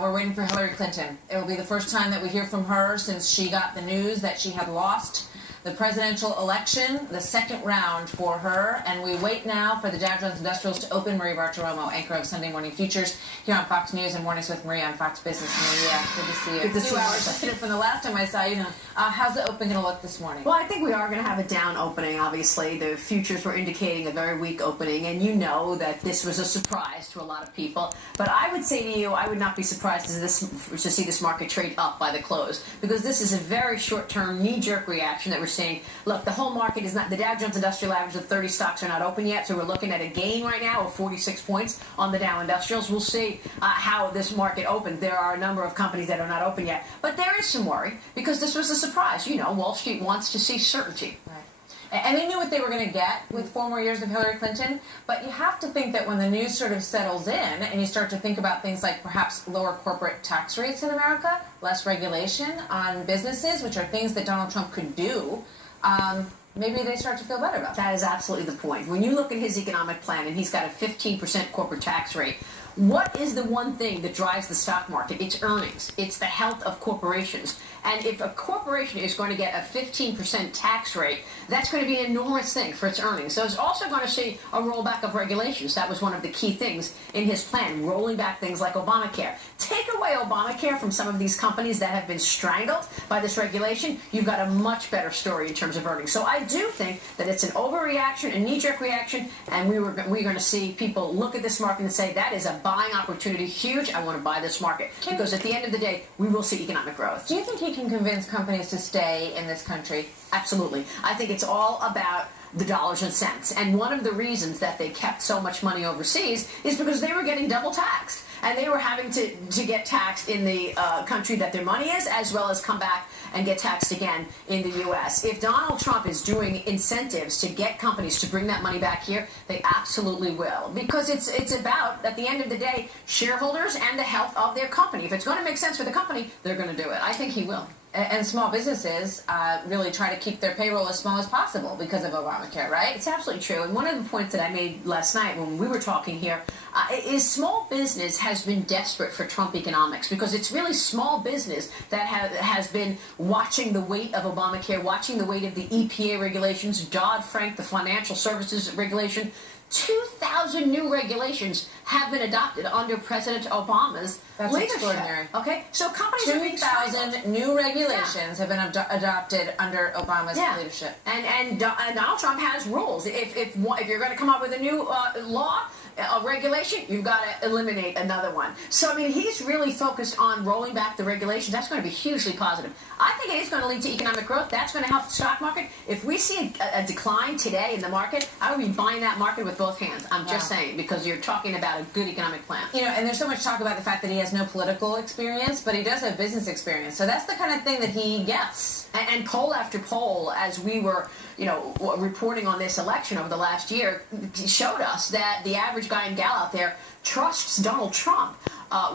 We're waiting for Hillary Clinton. It will be the first time that we hear from her since she got the news that she had lost the presidential election, the second round for her. And we wait now for the Dow Jones Industrials to open. Maria Bartiromo, anchor of Sunday Morning Futures, here on Fox News and Mornings with Maria on Fox Business. Maria, good to see you. Good to see you. 2 hours later from the last time I saw you. How's the open going to look this morning? Well, I think we are going to have a down opening, obviously. The futures were indicating a very weak opening, and you know that this was a surprise to a lot of people. But I would say to you, I would not be surprised to see this market trade up by the close, because this is a very short-term, knee-jerk reaction that we're seeing. Look, the whole market is not, the Dow Jones Industrial Average of 30 stocks are not open yet, so we're looking at a gain right now of 46 points on the Dow Industrials. We'll see how this market opens. There are a number of companies that are not open yet, but there is some worry because this was a surprise. You know, Wall Street wants to see certainty. Right. And they knew what they were going to get with 4 more years of Hillary Clinton, but you have to think that when the news sort of settles in and you start to think about things like perhaps lower corporate tax rates in America, less regulation on businesses, which are things that Donald Trump could do, maybe they start to feel better about that. That is absolutely the point. When you look at his economic plan and he's got a 15% corporate tax rate, what is the one thing that drives the stock market? It's earnings. It's the health of corporations. And if a corporation is going to get a 15% tax rate, that's going to be an enormous thing for its earnings. So it's also going to see a rollback of regulations. That was one of the key things in his plan, rolling back things like Obamacare. Take away Obamacare from some of these companies that have been strangled by this regulation, you've got a much better story in terms of earnings. So I do think that it's an overreaction, a knee-jerk reaction, and we're going to see people look at this market and say, that is a buying opportunity, huge, I want to buy this market. Because at the end of the day, we will see economic growth. Do you think he can convince companies to stay in this country? Absolutely. I think it's all about the dollars and cents. And one of the reasons that they kept so much money overseas is because they were getting double taxed. And they were having to get taxed in the country that their money is, as well as come back and get taxed again in the U.S. If Donald Trump is doing incentives to get companies to bring that money back here, they absolutely will. Because it's about, at the end of the day, shareholders and the health of their company. If it's going to make sense for the company, they're going to do it. I think he will. And small businesses really try to keep their payroll as small as possible because of Obamacare, right? It's absolutely true. And one of the points that I made last night when we were talking here is small business has been desperate for Trump economics, because it's really small business that has been watching the weight of Obamacare, watching the weight of the EPA regulations, Dodd-Frank, the financial services regulation. 2,000 new regulations have been adopted under President Obama's leadership. Extraordinary. Okay, so companies 2,000 new regulations have been adopted under Obama's leadership. And Donald Trump has rules. If you're going to come up with a new law, a regulation, you've got to eliminate another one. So, I mean, he's really focused on rolling back the regulations. That's going to be hugely positive. I think it is going to lead to economic growth. That's going to help the stock market. If we see a decline today in the market, I would be buying that market with both hands. I'm just saying, because you're talking about a good economic plan. You know, and there's so much talk about the fact that he has no political experience, but he does have business experience. So that's the kind of thing that he gets. And poll after poll, as we were, you know, reporting on this election over the last year, showed us that the average guy and gal out there trusts Donald Trump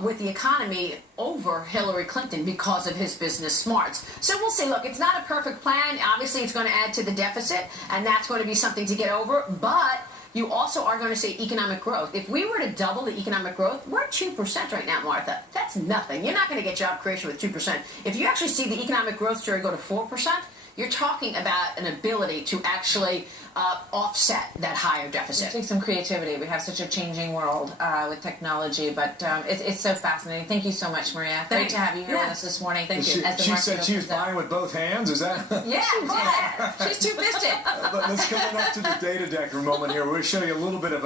with the economy over Hillary Clinton because of his business smarts. So we'll see. Look, it's not a perfect plan. Obviously, it's going to add to the deficit, and that's going to be something to get over. But you also are going to see economic growth. If we were to double the economic growth, we're at 2% right now, Martha. That's nothing. You're not going to get job creation with 2%. If you actually see the economic growth story go to 4%, you're talking about an ability to actually offset that higher deficit. It takes some creativity. We have such a changing world with technology, but it's so fascinating. Thank you so much, Maria. Great to have you here with us this morning. Thank you. She said she was buying with both hands. Is that? Yeah, she's two-fisted. Let's come on up to the data deck for a moment here. We'll show you a little bit of